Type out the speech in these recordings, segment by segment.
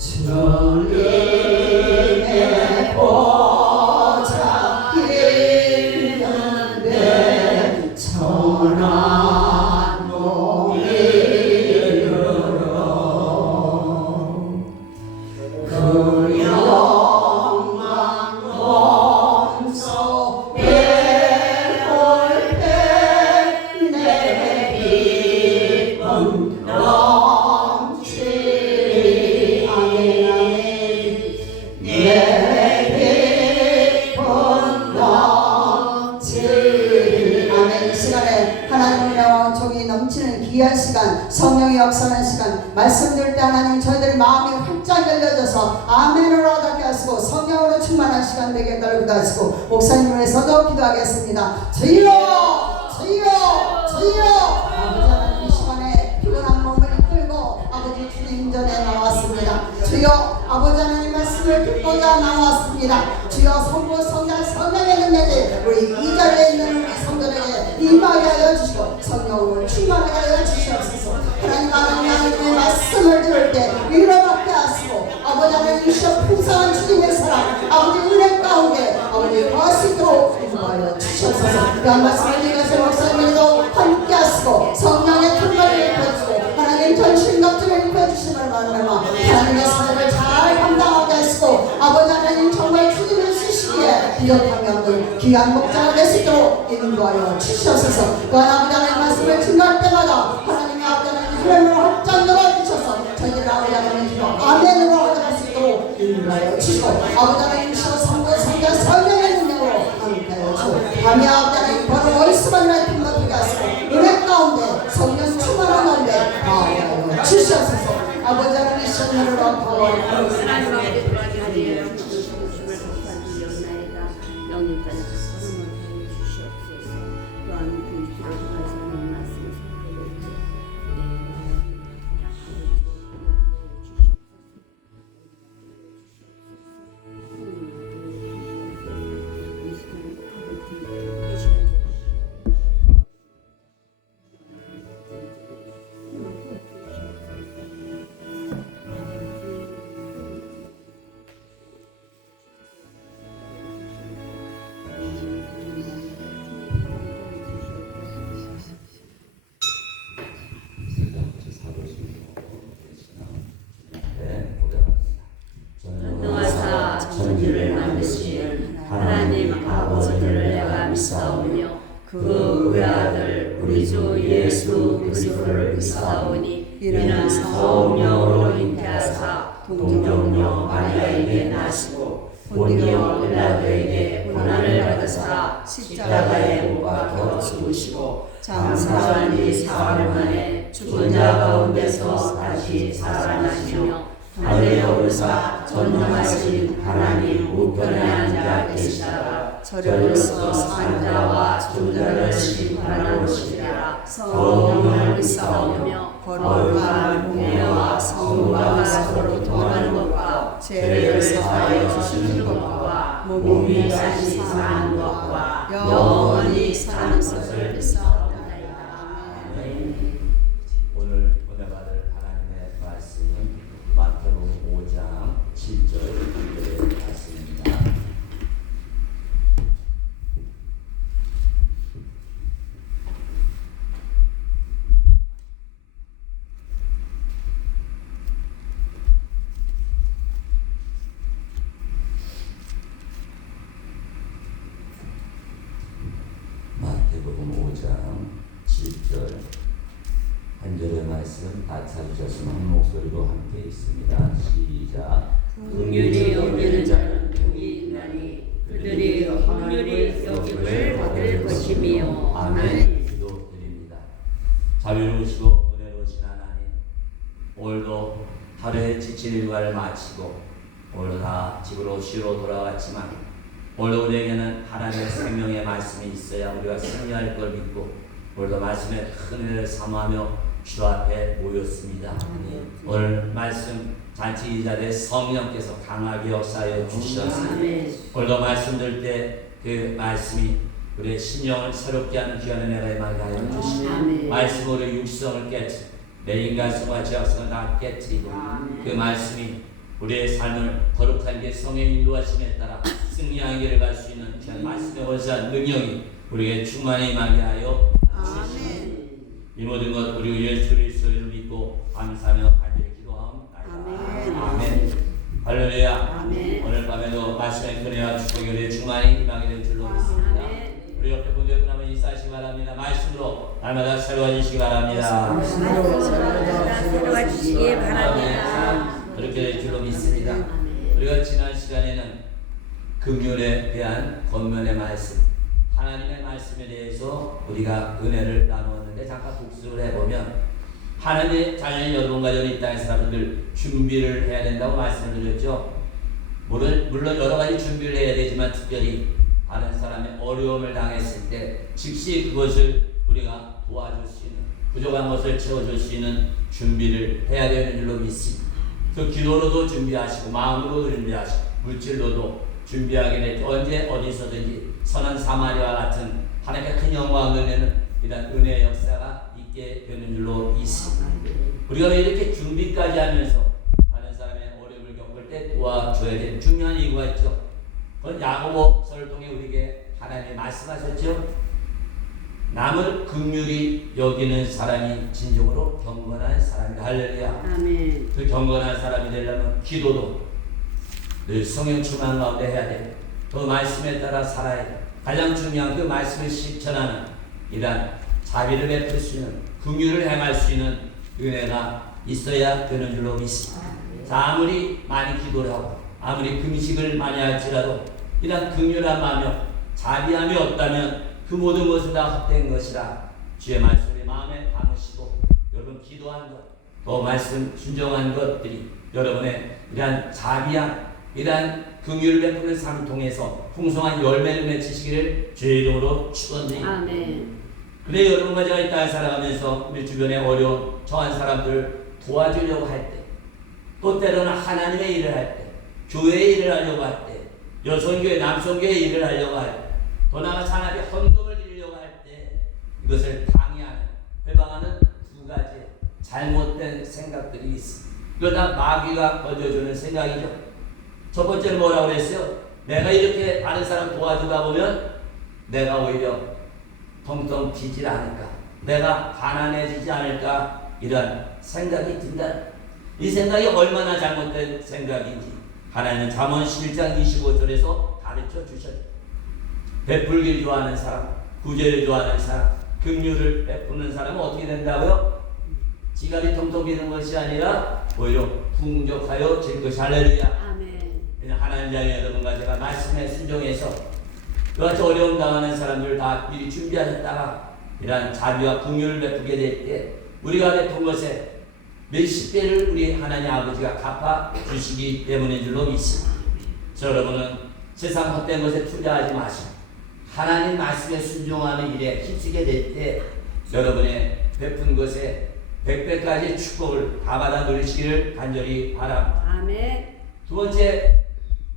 주님의 보좌 있는데 천한 농이르러 그 영광 몸속에 올 때 내 기쁨 넘치리. 아멘 아멘. 내 기쁨 넘치리. 아멘. 이 시간에 하나님의 영광 종이 넘치는 귀한 시간, 성령의 역사하는 시간, 말씀 들을 때 하나님 저희들의 마음이 활짝 열려져서 아멘으로 하게 하시고 성령으로 충만한 시간 되게 달고 하시고 목사님을 위해서도 기도하겠습니다. 주여 주여 주여. 아버지 하나님 이 시간에 피곤한 몸을 이끌고 아버지 주님 전에 나왔습니다. 주여 아버지 하나님 말씀을 듣고자 나왔습니다. 주여 성부 성자 성령의 능력이 우리 이 자리에 있는 우리 성도들에게 임하게 하여 주시고 성령으로 충만하게 하여 주시옵소서. 하나님 하나님의 말씀을 들을 때 위로받게 하시고 아버지 하나님 이시여 풍성한 주님의 사랑 아버지 은혜 가운데 아버지 거하시도록 인도하여 주시옵소서. 그 말씀을 읽으신 목사님들도 함께 하시고 성령의 통과를 입혀주고 하나님 전신 걱정을 입혀주심을 말하며 하나님의 사역을 잘 감당하게 하시고 아버지 하나님 정말 주님을 쓰시기에 비겁한 명들 귀한 목자가 되시도록 인도하여 주시옵소서. 그 아버지 하나님 말씀을 증거할 때마다 하나님의 아버지 하나님 흐름을 확장 열어주셔서 저희들 아버지 하나님 주로 아멘으로 하게 수 있도록 인도하여 주시고 아버지 하나님 주시고 성부 성자 성령의 능력으로 함께하여 주시고 밤이 아버지 하나님 바로 월수만 날품 높이게 하시고 은혜 가운데 성령 충만한 가운데 하여 주시옵소서. 아버지 하나님 시험으로 가오리오나이다. 영일까지 선언을 하여 주시옵소서. 또한 그 기도를 발산하는 말씀을 선포해드리고 천지를 만드신 하나님 아버지를 내가 믿사오며 그 외아들 우리 주 예수 그리스도를 믿사오니 이는 성령으로 잉태하사 동정녀 마리아에게 나시고 본디오 빌라도에게 고난을 받으사 십자가에 못 박혀 죽으시고 장사한 지 사흘 만에 죽은 자 가운데서 다시 살아나시며 하늘에 오르사 전능하신 하나님 우편에 앉아 계시다가 저리로서 산자와 존자를 심판하러 오시리라. 성령을 믿사오며 거룩한 공예와 성부가 서로 통하는 것과 죄를 사하여 주시는 것과 몸이 다시 사는 것과 영원히 사는 것을 믿사옵나이다. 오늘 보내받을 하나님의 말씀은 마태복음 5장 7절 말씀입니다. 마태복음 5장 7절 한 절의 말씀 다 찾으셨으면 한 목소리로 함께 있습니다. 시작. 긍휼히 여기는 자는 복이 있나니 그들이 긍휼히 여김을 받을 것이며. 아멘. 기도드립니다. 자유로우시고 은혜로우신 하나님, 오늘도 하루의 지친 일과를 마치고 오늘도 다 집으로 쉬러 돌아왔지만 오늘도 우리에게는 하나님의 생명의 말씀이 있어야 우리가 승리할 걸 믿고 오늘도 말씀에 큰 은혜를 사모하며 주 앞에 모였습니다. 오늘 말씀 잔치 이 자리에 성령께서 강하게 역사하여 주셔서 오늘도 말씀 들을 때 그 말씀이 우리의 신령을 새롭게 하는 귀한 은혜가 임하게 하여 주시고 말씀으로 육성을 깨뜨리고 내 인간성과 죄악성을 다 깨뜨리고 그 말씀이 우리의 삶을 거룩한 게 성의 인도하심에 따라 승리한 길을 갈 수 있는 귀한 말씀의 원산 능력이 우리에게 충만히 임하게 하여 주시옵소서. 이 모든 것 우리 예수 그리스도를 믿고 감사하며 간절히 기도하옵나이다. 아멘. 할렐루야. 아멘. 오늘 밤에도 말씀의 은혜와 축복이 우리의 충만히 임하게 될 줄로 믿습니다. 우리 옆에 분들 한번 인사하시기 바랍니다. 말씀으로 날마다 새로워지시기 바랍니다. 새로워 주시기 바랍니다. 아멘. 그렇게 될 줄로 믿습니다. 우리가 지난 시간에는 긍휼에 대한 권면의 말씀, 하나님의 말씀에 대해서 우리가 은혜를 나누었는데 잠깐 복습을 해보면 하나님의 자녀인 여러분과 저는 이 땅의 사람들 준비를 해야 된다고 말씀을 드렸죠. 물론 여러 가지 준비를 해야 되지만 특별히 다른 사람의 어려움을 당했을 때 즉시 그것을 우리가 도와줄 수 있는, 부족한 것을 채워줄 수 있는 준비를 해야 되는 줄로 믿습니다. 그 기도로도 준비하시고 마음으로도 준비하시고 물질로도 준비하게 될 때 언제 어디서든지 선한 사마리아와 같은 하나님의 큰 영광을 내는 이런 은혜의 역사가 있게 되는 줄로 믿습니다. 우리가 왜 이렇게 준비까지 하면서 다른 사람의 어려움을 겪을 때 도와줘야 되는 중요한 이유가 있죠. 그건 야고보서를 통해 우리에게 하나님이 말씀하셨죠. 남을 긍휼히 여기는 사람이 진정으로 경건한 사람이다. 할렐루야. 아멘. 그 경건한 사람이 되려면 기도도 늘 성령 충만 가운데 해야 돼. 그 말씀에 따라 살아야 돼. 가장 중요한 그 말씀을 실천하는 이러한 자비를 베풀 수 있는, 긍휼을 행할 수 있는 은혜가 있어야 되는 줄로 믿습니다. 자, 아무리 많이 기도를 하고 아무리 금식을 많이 할지라도 이러한 긍휼한 마음이 자비함이 없다면 그 모든 것은 다 헛된 것이라 주의 말씀을 마음에 담으시고 여러분 기도한 것, 또 말씀 순종한 것들이 여러분의 이러한 자비함, 이러한 긍휼을 베푸는 삶을 통해서 풍성한 열매를 맺히시기를 주의 이름으로 축원드립니다. 아멘. 근데 여러분과 제가 이 땅에 살아가면서 우리 주변에 어려운 처한 사람들을 도와주려고 할 때, 또 때로는 하나님의 일을 할 때, 교회의 일을 하려고 할 때, 여성교회, 남성교회의 일을 하려고 할 때, 더 나아가서 하나님의 헌금을 드리려고 할 때 이것을 방해하는, 회방하는 두 가지 잘못된 생각들이 있습니다. 이거 다 마귀가 던져주는 생각이죠. 첫 번째는 뭐라고 그랬어요? 내가 이렇게 다른 사람 도와주다 보면 내가 오히려 텅텅 비질 않을까, 내가 가난해지지 않을까, 이런 생각이 든다. 이 생각이 얼마나 잘못된 생각인지 하나님은 잠언 11장 25절에서 가르쳐 주셨죠. 베풀기를 좋아하는 사람, 구제를 좋아하는 사람, 긍휼을 베푸는 사람은 어떻게 된다고요? 지갑이 텅텅 비는 것이 아니라 오히려 풍족하여 질 것이. 할렐루야. 하나님 자녀 여러분과 제가 말씀에 순종해서 그같이 어려움 당하는 사람들 다 미리 준비하셨다가 이러한 자비와 긍휼을 베푸게 될 때 우리가 베푼 것에 몇십 배를 우리 하나님 아버지가 갚아 주시기 때문인 줄로 믿습니다. 여러분은 세상 헛된 것에 투자하지 마시고 하나님 말씀에 순종하는 일에 힘쓰게 될 때 여러분의 베푼 것에 100배까지 축복을 다 받아 누리시기를 간절히 바랍니다. 아멘. 두 번째,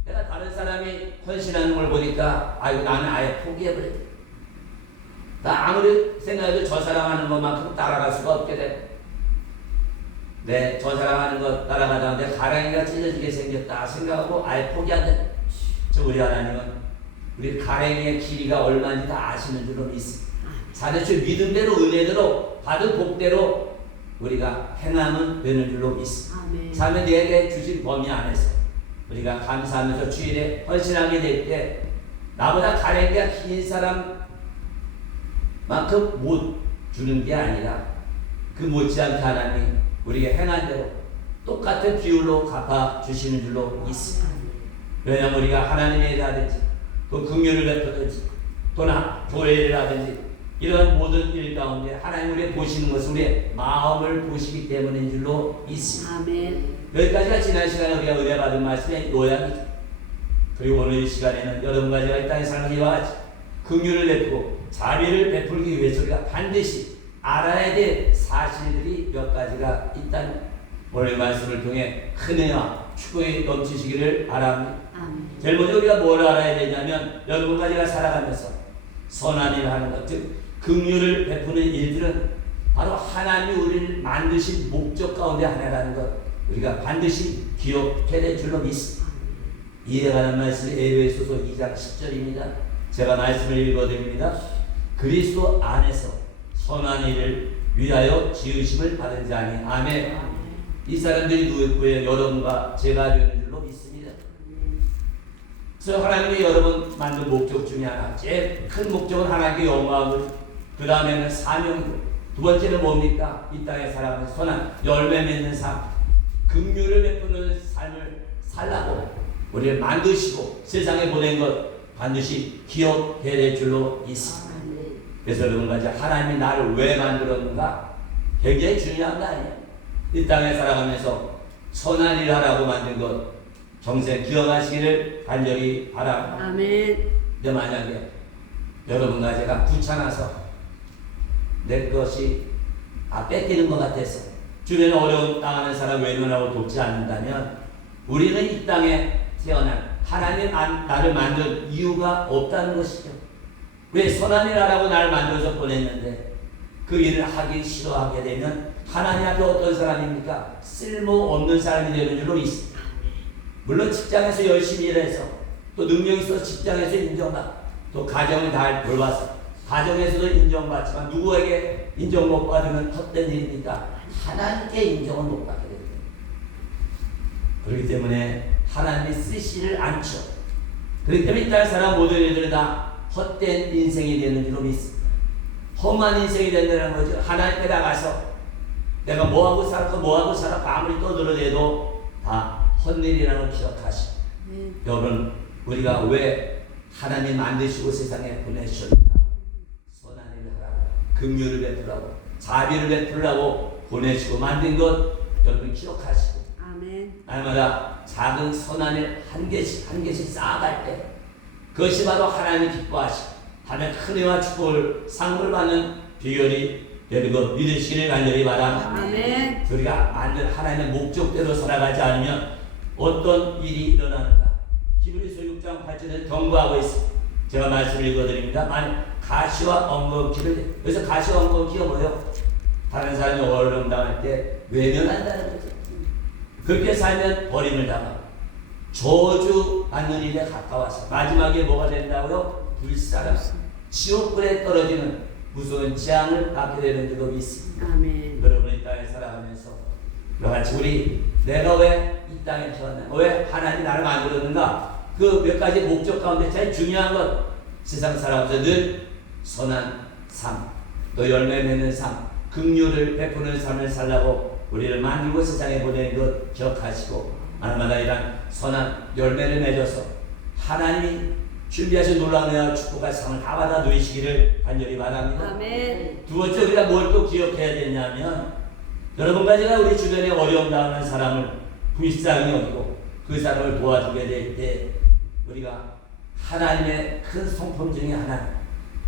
내가 다른 사람이 헌신하는 걸 보니까 아이고 나는 아예 포기해버려. 나 아무리 생각해도 저 사람 하는 것만큼 따라갈 수가 없게 돼. 네, 저 사람 하는 것 따라가다가 가랑이가 찢어지게 생겼다 생각하고 아예 포기한다. 저 우리 하나님은 우리 가랑이의 길이가 얼마인지 다 아시는 줄로 믿습니다. 자대주 믿음대로 은혜대로 받은 복대로 우리가 행하면 되는 줄로 믿습니다. 삶에 내게 주신 범위 안에서 우리가 감사하면서 주일에 헌신하게 될 때 나보다 가랭이가 긴 사람만큼 못 주는 게 아니라 그 못지않게 하나님 우리가 행한 대로 똑같은 비율로 갚아주시는 줄로 믿습니다. 왜냐하면 우리가 하나님의 일을 하든지 또 긍휼을 베푸든지 또나 교회를 하든지 이런 모든 일 가운데 하나님 우리의 보시는 것은 우리의 마음을 보시기 때문인 줄로 믿습니다. 아멘. 여기까지가 지난 시간에 우리가 은혜 받은 말씀의 요약이죠. 그리고 오늘 이 시간에는 여러분과 제가 이 땅에 사는 이와 같이 긍휼을 베푸고 자비를 베풀기 위해서 우리가 반드시 알아야 될 사실들이 몇 가지가 있다는 오늘 말씀을 통해 큰 은혜와 축복이 넘치시기를 바랍니다. 제일 먼저 우리가 뭘 알아야 되냐면 여러분과 제가 살아가면서 선한 일을 하는 것, 즉 긍휼을 베푸는 일들은 바로 하나님이 우리를 만드신 목적 가운데 하나라는 것 우리가 반드시 기억해야 될 줄로 믿습니다. 이에 관한 말씀이 에베소서 2장 10절입니다. 제가 말씀을 읽어드립니다. 그리스도 안에서 선한 일을 위하여 지으심을 받은 자니. 아멘. 이 사람들이 누구예요? 여러분과 제가 되는 줄로 믿습니다. 그래서 하나님이 여러분 만든 목적 중에 하나, 제일 큰 목적은 하나님께 영광을, 그 다음에는 사명이고, 두 번째는 뭡니까? 이 땅에 살아가면서 선한 열매 맺는 삶, 긍휼을 베푸는 삶을 살라고 우리를 만드시고 세상에 보낸 것 반드시 기억해야 될 줄로 있습니다. 그래서 여러분과 하나님이 나를 왜 만들었는가 굉장히 중요한 거 아니에요. 이 땅에 살아가면서 선한 일을 하라고 만든 것 평생 기억하시기를 간절히 바랍니다. 아멘. 근데 만약에 여러분과 제가 귀찮아서 내 것이 뺏기는 것 같아서 주변에 어려운 당하는 사람 외면하고 돕지 않는다면 우리는 이 땅에 태어난 하나님 나를 만든 이유가 없다는 것이죠. 왜 선한 일 하라고 나를 만들어서 보냈는데 그 일을 하기 싫어하게 되면 하나님 앞에 어떤 사람입니까? 쓸모없는 사람이 되는 줄로 있습니다. 물론 직장에서 열심히 일해서 또 능력이 있어서 직장에서 인정받고 또 가정을 잘 돌봐서 가정에서도 인정받지만 누구에게 인정 못 받으면 헛된 일입니까? 하나님께 인정을 못 받게 됩니다. 그렇기 때문에 하나님이 쓰시를 않죠. 그렇기 때문에 이 땅 사람 모든 일들은 다 헛된 인생이 되는 줄로 믿습니다. 험한 인생이 된다는 거죠. 하나님께 나가서 내가 뭐하고 살았고 뭐하고 살았고 아무리 떠들어대도 다 헛일이라는 걸 기억하시고 여러분 우리가 왜 하나님 만드시고 세상에 보내셨는가? 선한 일을 하라고, 긍휼을 베풀라고, 자비를 베풀라고 보내시고 만든 것 여러분 기억하시고 아멘. 날마다 작은 선한 일 한 개씩 쌓아갈 때 그것이 바로 하나님이 기뻐하시고 하나님의 큰 은혜와 축복을 상을 받는 비결이 되는 것 믿으시기를 간절히 바랍니다. 아멘. 우리가 만든 하나님의 목적대로 살아가지 않으면 어떤 일이 일어나는가? 히브리서 6장 8절에 경고하고 있습니다. 제가 말씀을 읽어드립니다. 만약 가시와 엉겅퀴를, 그래서 가시와 엉겅퀴가 뭐예요? 다른 사람이 어려움 당할 때 외면한다는 거죠. 그렇게 살면 버림을 당하고 저주 받는 일에 가까워서 마지막에 뭐가 된다고요? 불사람, 지옥불에 떨어지는 무서운 재앙을 받게 되는 줄로 믿습니다. 아멘. 여러분 이 땅에 살아가면서 같이 우리 내가 왜 이 땅에 태어났나, 왜 하나님 나를 만들었는가, 그 몇 가지 목적 가운데 제일 중요한 것 세상 살아가면서 늘 선한 삶, 또 열매 맺는 삶, 긍휼을 베푸는 삶을 살라고 우리를 만들고 세상에 보내는 것 기억하시고 날마다 이런 선한 열매를 맺어서 하나님이 준비하신 놀라운 은혜와 축복과 상을 다 받아 누리시기를 간절히 바랍니다. 아멘. 두 번째 우리가 뭘 또 기억해야 되냐면 여러분과 제가 우리 주변에 어려움 당하는 사람을 불쌍히 여기고 그 사람을 도와주게 될 때 우리가 하나님의 큰 성품 중에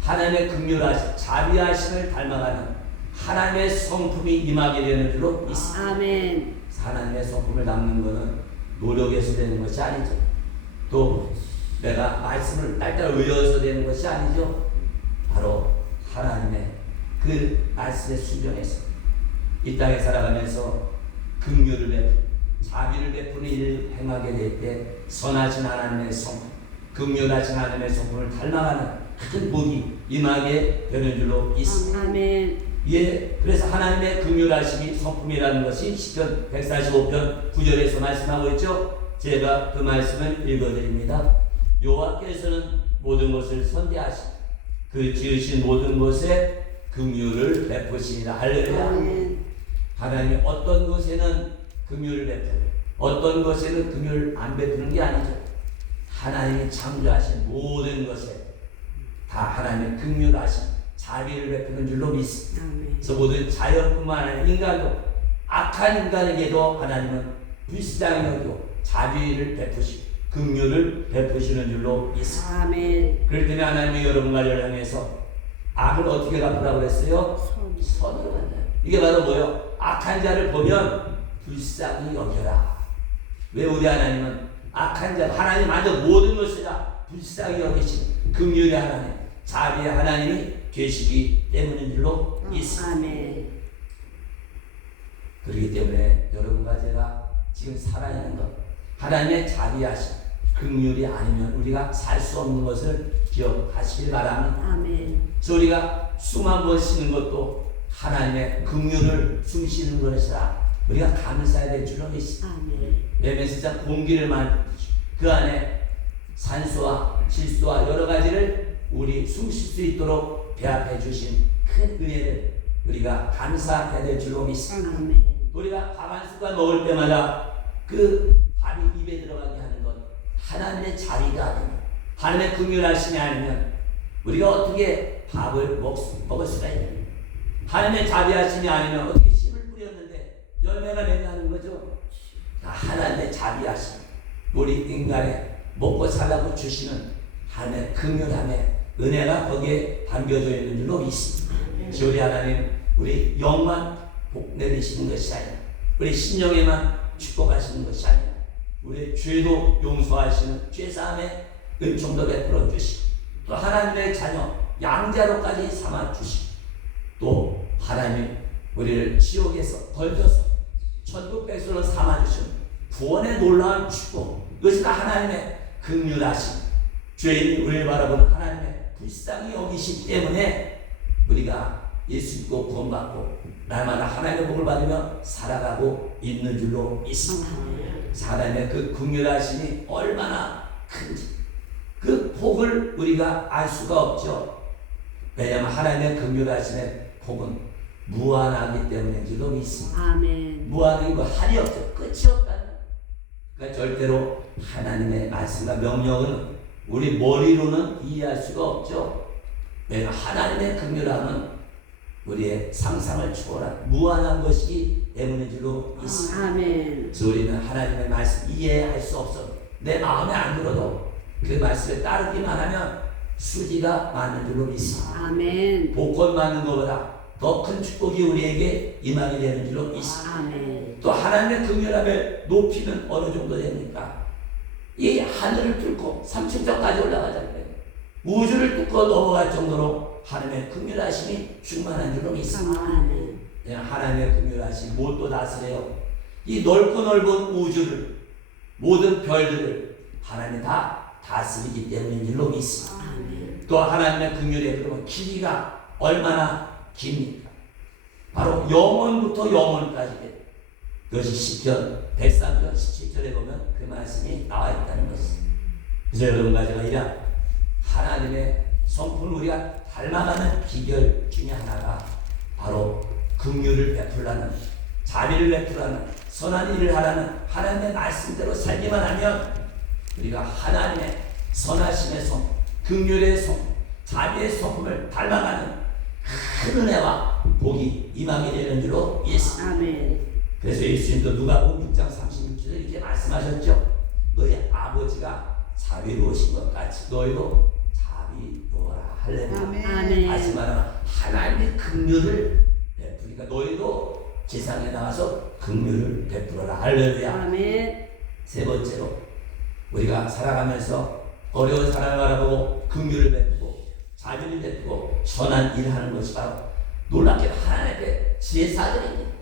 하나님의 긍휼하심, 자비하심을 닮아가는 하나님의 성품이 임하게 되는 줄로 믿습니다. 아멘. 하나님의 성품을 담는 것은 노력해서 되는 것이 아니죠. 또 내가 말씀을 딸딸 외워서 되는 것이 아니죠. 바로 하나님의 그 말씀에 순종해서 이 땅에 살아가면서 긍휼을 베푸고 자비를 베푸는 일을 행하게 될 때 선하신 하나님의 성품, 긍휼하신 하나님의 성품을 닮아가는 큰 복이 임하게 되는 줄로 믿습니다. 아멘. 예, 그래서 하나님의 긍휼하심이 성품이라는 것이 시편 145편 9절에서 말씀하고 있죠. 제가 그 말씀을 읽어드립니다. 여호와께서는 모든 것을 선대하시고 그 지으신 모든 것에 긍휼을 베푸시니라. 할렐루야. 아멘. 하나님이 어떤 것에는 긍휼을 베푸고 어떤 것에는 긍휼을 안 베푸는 게 아니죠. 하나님이 창조하신 모든 것에 다 하나님의 긍휼하심, 자비를 베푸는 줄로 믿습니다. 아멘. 그래서 모든 자연뿐만 아니라 인간도 악한 인간에게도 하나님은 불쌍히 여기고 자비를 베푸시고 긍휼을 베푸시는 줄로 믿습니다. 아멘. 그렇기 때문에 하나님이 여러분과 저를 향해서 악을 어떻게 갚으라고 그랬어요? 선으로 갚는다. 이게 바로 뭐예요? 악한 자를 보면 불쌍히 여겨라. 왜 우리 하나님은 악한 자, 하나님 만든 모든 것을 다 불쌍히 여기신 긍휼의 하나님, 자비의 하나님이 계시기 때문인 줄로 믿습니다. 아멘. 그렇기 때문에 여러분과 제가 지금 살아있는 것, 하나님의 자비하심, 긍휼이 아니면 우리가 살 수 없는 것을 기억하시길 바랍니다. 아멘. 그래서 우리가 숨 한 번 쉬는 것도 하나님의 긍휼을 숨 쉬는 것이라 우리가 감사해야 될 줄로 믿습니다. 아멘. 매매세상 공기를 만드시고 그 안에 산소와 질소와 여러 가지를 우리 숨 쉴 수 있도록 배합해 주신 큰 은혜를 우리가 감사해야 될 줄로 믿습니다. 아멘. 우리가 밥 한 숟갈 먹을 때마다 그 밥이 입에 들어가게 하는 것 하나님의 자비가 아니면 하나님의 긍휼하심이 아니면 우리가 어떻게 밥을 먹을 수가 있느냐. 하나님의 자비하심이 아니면 어떻게 씨를 뿌렸는데 열매가 맺는 거죠. 하나님의 자비하심, 우리 인간의 먹고 살라고 주시는 하나님의 긍휼함의 은혜가 거기에 담겨져 있는 줄로 믿습니다. 우리 하나님, 우리 영만 복 내리시는 것이 아니라 우리 신령에만 축복하시는 것이 아니라 우리 죄도 용서하시는 죄사함의 은총도 베풀어 주시고 또 하나님의 자녀 양자로까지 삼아 주시고 또 하나님 우리를 지옥에서 벌져서 천국 백성으로 삼아 주시는 구원의 놀라운 축복, 그것이 다 하나님의 긍휼하심, 죄인이 우리를 바라보는 하나님의 불쌍히 여기시기 때문에 우리가 예수 믿고 구원받고 날마다 하나님의 복을 받으며 살아가고 있는 줄로 믿습니다. 하나님의 그 긍휼하심이 얼마나 큰지 그 복을 우리가 알 수가 없죠. 왜냐하면 하나님의 긍휼하심의 복은 무한하기 때문인 줄로 믿습니다. 아멘. 무한하기 한이 없죠. 끝이 없다는. 그러니까 절대로 하나님의 말씀과 명령은 우리 머리로는 이해할 수가 없죠. 왜냐하면 하나님의 긍휼함은 우리의 상상을 초월한 무한한 것이기 때문인 줄로 믿습니다. 아멘. 그래서 우리는 하나님의 말씀 이해할 수 없어 내 마음에 안 들어도 그 말씀에 따르기만 하면 수지가 많은 줄로 믿습니다. 아멘. 복권 받는 것보다 더 큰 축복이 우리에게 임하게 되는 줄로 믿습니다. 아멘. 또 하나님의 긍휼함을 높이는 어느 정도 됩니까? 이 하늘을 뚫고 3층까지 올라가잖아요. 우주를 뚫고 넘어갈 정도로 하나님의 긍휼하심이 충만한 줄로 믿습니다. 아멘. 하나님의 긍휼하심 무엇도 다스려요. 이 넓고 넓은 우주를 모든 별들을 하나님이 다 다스리기 때문인 줄로 믿습니다. 아멘. 또 하나님의 긍휼에 그러면 길이가 얼마나 깁니까? 바로 영원부터 영원까지. 그것이 시편 103편 17절에 보면 그 말씀이 나와 있다는 것입니다. 그래서 여러분과 제가 이런 하나님의 성품을 우리가 닮아가는 비결 중에 하나가 바로 긍휼을 베풀라는, 자비를 베풀라는, 선한 일을 하라는 하나님의 말씀대로 살기만 하면 우리가 하나님의 선하심의 성, 긍휼의 성, 자비의 성품을 닮아가는 큰 은혜와 복이 임하게 되는 줄로 믿습니다. 아멘. 그래서 예수님도 누가복음 6장 36절에 이렇게 말씀하셨죠. 너희 아버지가 자비로우신 것 같이 너희도 자비로워라. 할렐루야. 아멘. 다시 말하면 하나님의 긍휼을 베푸니까 너희도 세상에 나가서 긍휼을 베풀어라. 할렐루야. 아멘. 세 번째로 우리가 살아가면서 어려운 사람을 바라보고 긍휼을 베푸고 자비를 베푸고 선한 일을 하는 것이 바로 놀랍게도 하나님 앞에 제사드립니다.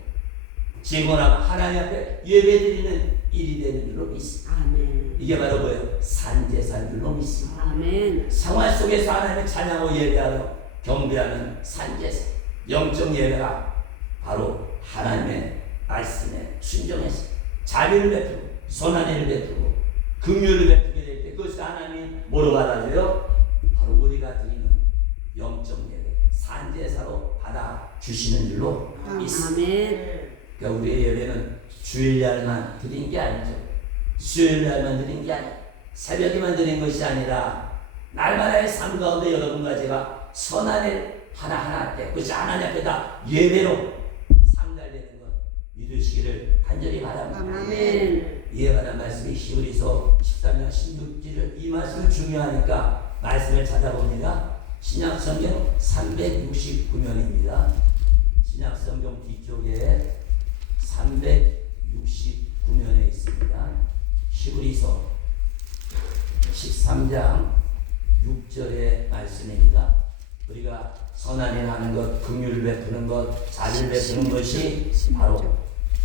증언하고 하나님 앞에 예배드리는 일이 되는 줄로 믿습니다. 아멘. 이게 바로 뭐예요? 산제사인 줄로 믿습니다. 아멘. 생활 속에서 하나님을 찬양하고 예배하며 경배하는 산제사, 영적 예배가 바로 하나님의 말씀에 순종해서 자비를 베푸고 선한 일을 베푸고 긍휼을 베푸게 될 때 그것이 하나님이 뭐로 받아줘요? 바로 우리가 드리는 영적 예배, 산제사로 받아주시는 줄로 믿습니다. 아멘. 그러니까 우리의 예배는 주일날만 드린 게 아니죠. 수요일날만 드린 게 아니라 새벽에만 드린 것이 아니라 날마다의 삶 가운데 여러분과 제가 선한 일 하나하나 때 그것이 하나님 앞에다 예배로 상달되는 것 믿으시기를 간절히 바랍니다. 아멘. 이에 관한 말씀이 히브리서 13장 16절을 이 말씀이 중요하니까 말씀을 찾아봅니다. 신약성경 369면입니다. 신약성경 뒤쪽에 369면에 있습니다. 히브리서 13장 6절의 말씀입니다. 우리가 선한 일 하는 것, 긍휼을 베푸는 것, 자비를 베푸는 것이 바로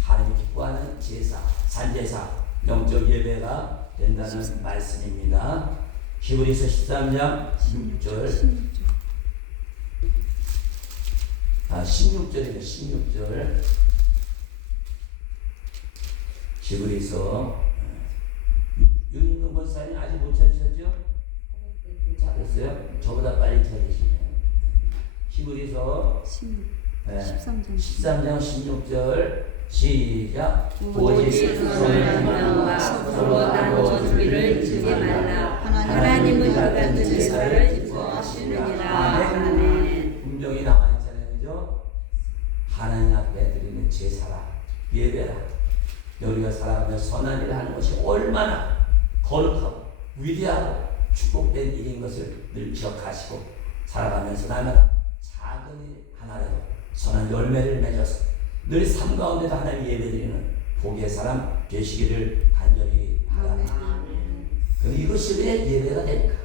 하나님 기뻐하는 제사, 산제사, 영적 예배가 된다는 말씀입니다. 히브리서 13장 6절 16절입니다. 16절 히브리서 윤인동 권사님 아직 못 찾으셨죠? 찾았어요? 저보다 빨리 찾으시네요. 히브리서 13장 16절 시작. 오직 선을 명과 서로 나누어주기를 주지 말라. 하나님은 그 같은 제사를 기뻐하시느니라. 아멘. 분명히 나와 있잖아요, 그죠? 하나님 앞에 드리는 제사라, 예배라. 우리가 살아가며 선한 일을 하는 것이 얼마나 거룩하고 위대하고 축복된 일인 것을 늘 기억하시고 살아가면서 날마다 작은 일 하나라도 선한 열매를 맺어서 늘 삶 가운데도 하나님 예배드리는 복의 사람 되시기를 간절히 바랍니다. 그럼 이것이 왜 예배가 됩니까?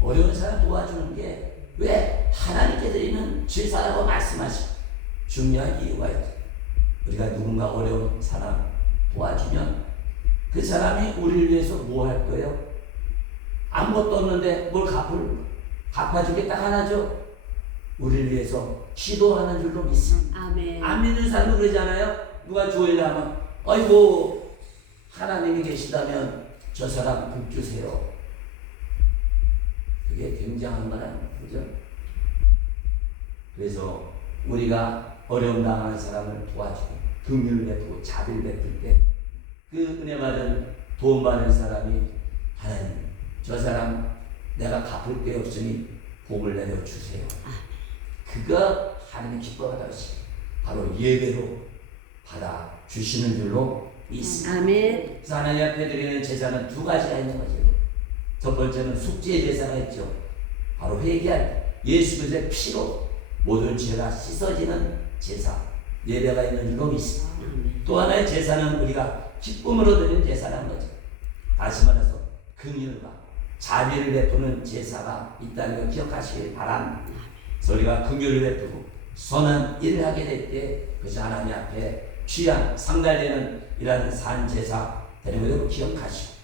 어려운 사람 도와주는 게 왜 하나님께 드리는 제사라고 말씀하시고 중요한 이유가 있죠. 우리가 누군가 어려운 사람 도와주면 그 사람이 우리를 위해서 뭐 할 거예요? 아무것도 없는데 뭘 갚아주겠다 하나죠? 우리를 위해서 기도하는 줄로 믿습니다. 아멘. 안 믿는 사람은 그러잖아요. 누가 조회를 하면 아이고 하나님이 계시다면 저 사람 복 주세요. 그게 굉장한 거라는 거죠. 그래서 우리가 어려움 당하는 사람을 도와주고 긍휼을 베푸고 자비를 베풀 때 그 은혜 받은 도움 받는 사람이 하나님 저 사람 내가 갚을 게 없으니 복을 내려 주세요. 그가 하나님의 기뻐하다 것이 바로 예배로 받아 주시는 줄로 믿습니다. 아멘. 그래서 하나님 앞에 드리는 제사는 두 가지가 있는 거죠. 첫 번째는 속죄의 제사가 있죠. 바로 회개할 예수 그리스도의 피로 모든 죄가 씻어지는 제사, 예배가 있는 줄로 믿습니다. 또 하나의 제사는 우리가 기쁨으로 드리는 제사라는 거죠. 다시 말해서 긍휼과 자비를 베푸는 제사가 있다는 걸 기억하시길 바랍니다. 그래서 우리가 긍휼을 베푸고 선한 일을 하게 될 때 그것이 하나님 앞에 귀한 상달되는 이라는 산제사 되는 것을 기억하시고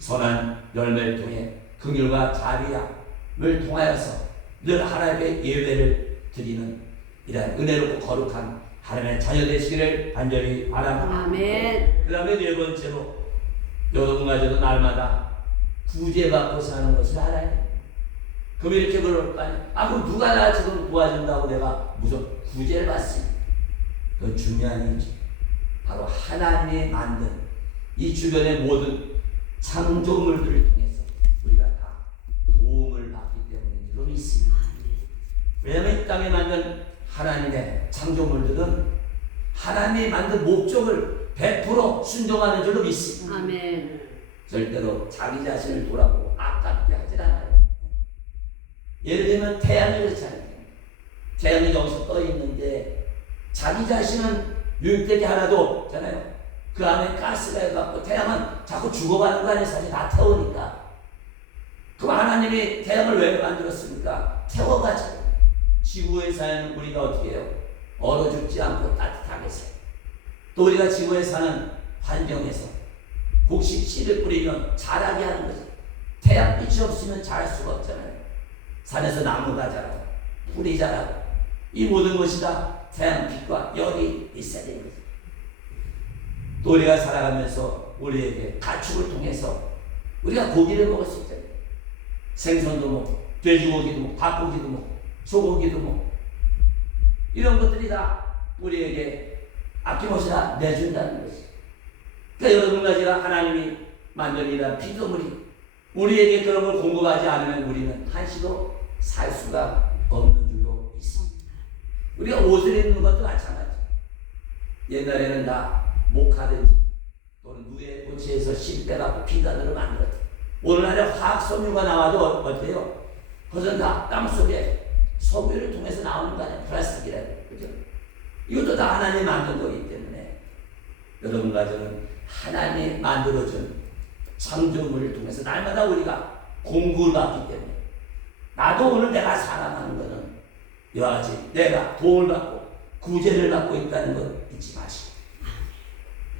선한 열매를 통해 긍휼과 자비함을 통하여서 늘 하나님의 예배를 드리는 이러한 은혜롭고 거룩한 하나님의 자녀 되시기를 간절히 바랍니다. 아멘. 그 다음에 네 번째로 여러분가지도 날마다 구제받고 사는 것을 알아야 돼요. 그럼 이렇게 그럴까요? 그럼 누가 나 지금 도와준다고 내가 무슨 구제를 받습니까? 그건 중요한 일이죠. 바로 하나님이 만든 이 주변의 모든 창조물들을 통해서 우리가 다 도움을 받기 때문인 줄로 믿습니다. 왜냐하면 이 땅에 만든 하나님의 창조물들은 하나님이 만든 목적을 100% 순종하는 줄로 믿습니다. 아멘. 절대로 자기 자신을 돌아보고 아깝게 하질 않아요. 예를 들면 태양이 그렇잖아요. 태양이 여기서 떠 있는데 자기 자신은 유익되게 하나도 없잖아요. 그 안에 가스가 해갖고 태양은 자꾸 죽어가는 거 아니에요. 사실 다 태우니까. 그럼 하나님이 태양을 왜 만들었습니까? 태워가지고. 지구에 사는 우리가 어떻게 해요? 얼어 죽지 않고 따뜻하게 살아요. 또 우리가 지구에 사는 환경에서 곡식 씨를 뿌리면 자라게 하는 거죠. 태양빛이 없으면 자랄 수가 없잖아요. 산에서 나무가 자라고 풀이 자라고 이 모든 것이 다 태양빛과 열이 있어야 되는 거죠. 또 우리가 살아가면서 우리에게 가축을 통해서 우리가 고기를 먹을 수 있잖아요. 생선도 먹고 돼지고기도 먹고 닭고기도 먹고 소고기도 먹고 이런 것들이 다 우리에게 아낌없이 다 내준다는 것이죠. 그러니까 여러분과 제가 하나님이 만든 이러한 피조물이 우리에게 그런 걸 공급하지 않으면 우리는 한시도 살 수가 없는 줄로 있습니다. 우리가 옷을 입는 것도 마찬가지죠. 옛날에는 다 목하든지 또는 누에 고치에서 실 빼갖고 피단으로 만들었죠. 오늘날에 화학섬유가 나와도 어때요? 그것은 다 땅속에 석유를 통해서 나오는 거 아니에요. 플라스틱이라고. 그죠? 이것도 다 하나님이 만든 거기 때문에 여러분과 저는 하나님이 만들어준 창조물을 통해서 날마다 우리가 공급을 받기 때문에 나도 오늘 내가 살아가는 것은 이와 같이 내가 도움을 받고 구제를 받고 있다는 것 잊지 마시고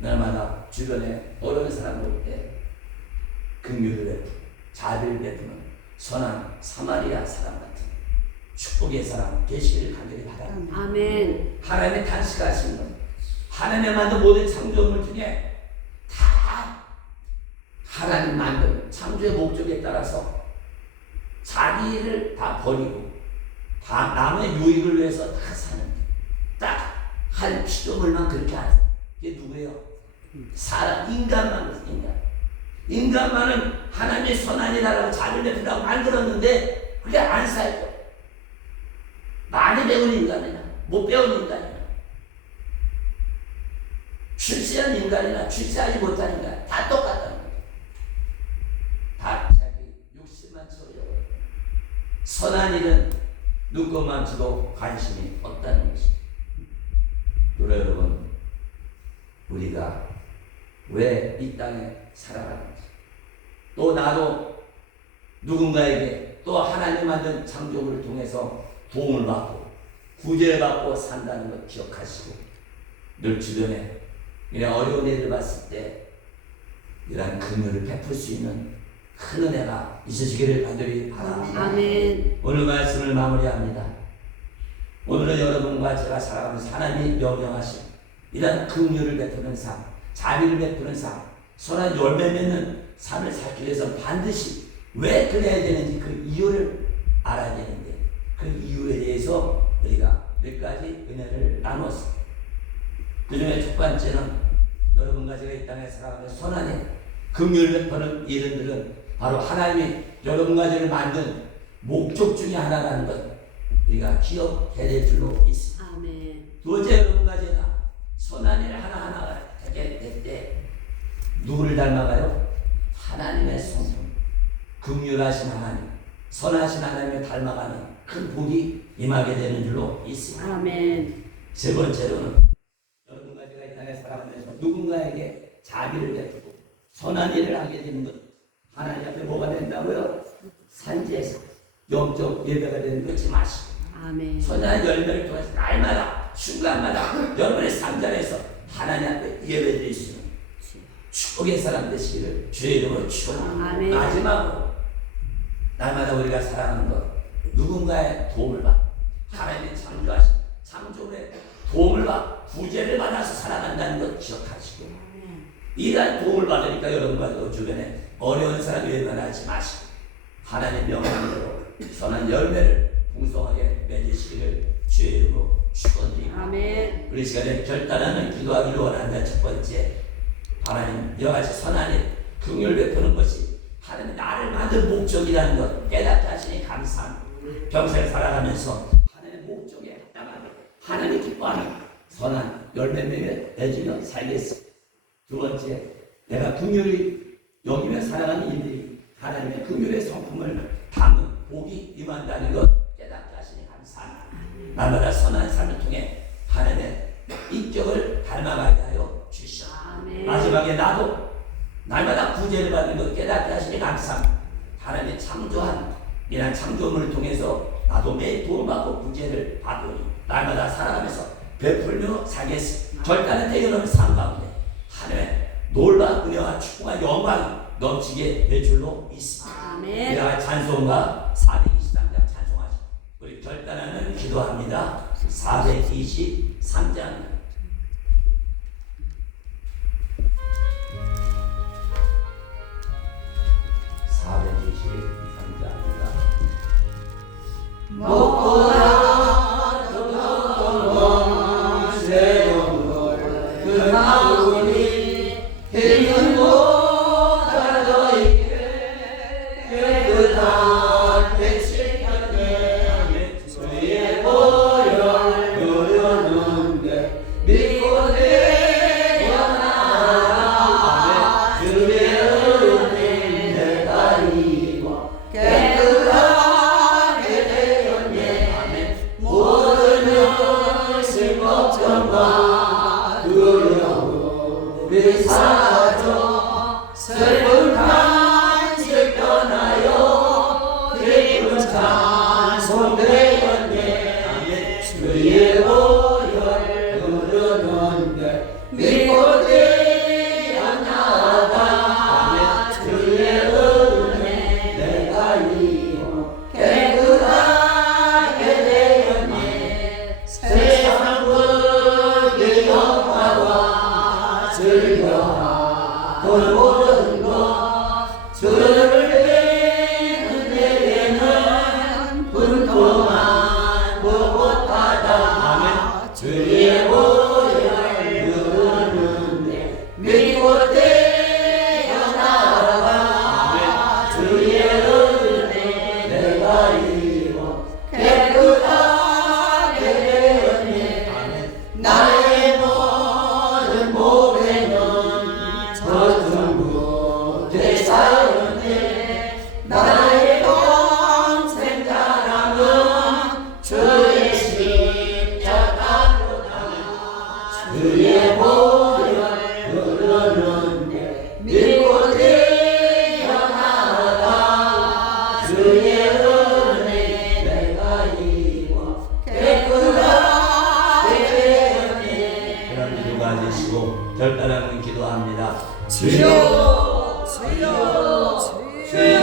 날마다 주변에 어려운 사람 볼 때 긍휼을 베푸고 자비를 베푸는 선한 사마리아 사람 같은 축복의 사람 되시기를 간절히 바랍니다. 아멘. 하나님의 단식하신 것, 하나님의 만든 모든 창조물 중에 다 하나님 만든 창조의 목적에 따라서 자기를 다 버리고 다 남의 유익을 위해서 다 사는 딱 한 피조물만 그렇게 하는 이게 누구예요? 사람, 인간만. 인간만은 하나님의 선한이라고 자비를 베푼다고 만들었는데 그게 안 살죠. 많이 배운 인간이나 못 배운 인간이나 출세한 인간이나 출세하지 못한 인간 다 똑같다는 거죠. 다 자기 욕심만 채우려고 해요. 선한 일은 눈곱만 치고 관심이 없다는 것입니다. 여러분, 우리가 왜 이 땅에 살아가는지, 또 나도 누군가에게 또 하나님 만든 창조물을 통해서 도움을 받고 구제를 받고 산다는 것 기억하시고, 늘 주변에 이런 어려운 일을 봤을 때 이런 긍휼을 베풀 수 있는 큰 은혜가 있으시기를 간절히 바랍니다. 아멘. 오늘 말씀을 마무리합니다. 오늘은 여러분과 제가 살아가면서 하나님이 명령하신 이런 긍휼을 베푸는 삶, 자비를 베푸는 삶, 선한 열매 맺는 삶을 살기 위해서 반드시 왜 그래야 되는지 그 이유를 알아야 되는데, 그 이유에 대해서 우리가 몇 가지 은혜를 나눴습니다. 그 중에 첫 번째는 여러분과 제가 이 땅에 살아가면서 선한 긍휼을 베푸는 일들은 바로 하나님이 여러분과 저를 만든 목적 중에 하나라는 것 우리가 기억해야 될 줄로 있습니다. 아멘. 두 번째, 여러분과 제가 선한 일 하나하나가 하게 될 때 누구를 닮아가요? 하나님의 성품, 긍휼하신 하나님, 선하신 하나님을 닮아가는 큰 복이 임하게 되는 줄로 있습니다. 아멘. 세 번째로는 여러분과 제가 이 땅에 살아가면서 누군가에게 자비를 베푸고 선한 일을 하게 되는 것, 하나님 앞에 뭐가 된다고요? 산지에서 영적 예배가 되는 거 잊지 마시고, 아멘. 선한 열매를 통해서 날마다 순간마다 여러분의 삶자에서 하나님 앞에 예배드릴 수 있는 축복의 사람 되시기를 주의 이름으로 축원합니다. 아멘. 마지막으로 날마다 우리가 살아가는 것, 누군가의 도움을 받고 하나님의 창조하신 창조물의 도움을 받고 구제를 받아서 살아간다는 것 기억하시고, 이러한 도움을 받으니까 여러분과 주변에 어려운 사람 외면하지 마시고 하나님 명령대로 선한 열매를 풍성하게 맺으시기를 주의 이름으로 축원드립니다. 아멘. 우리 시간에 결단하는 기도하기를 원한다. 첫 번째, 하나님 이와 같이 선한 일, 긍휼을 베푸는 것이 하나님 나를 만든 목적이라는 것 깨닫게 하시니 감사합니다. 평생 살아가면서 하나님의 목적에 합당하게 하나님 기뻐하는 선한 열매 맺으며 살겠습니다. 두 번째, 내가 긍휼히 여기며 살아가는 이들이 하나님의 긍휼의 성품을 담은 복이 임한다는 것 깨닫게 하시니 감사합니다. 날마다 선한 삶을 통해 하나님의 인격을 닮아가게 하여 주시옵소서. 아멘. 마지막에 나도 날마다 구제를 받는 것 깨닫게 하시니 감사합니다. 하나님의 창조한 이런 창조물을 통해서 나도 매일 도움받고 구제를 받으니 날마다 살아가면서 베풀며 살겠습니다. 절단의 태어나는 삶 가운데 하나님의 놀라운 은혜와 축복과 영광이 넘치게 될 줄로 믿습니다. 아멘. 이와 찬송가 423장 찬송하시고 우리 결단하는 기도합니다. 423장 기도합니다. 주여 주여 주여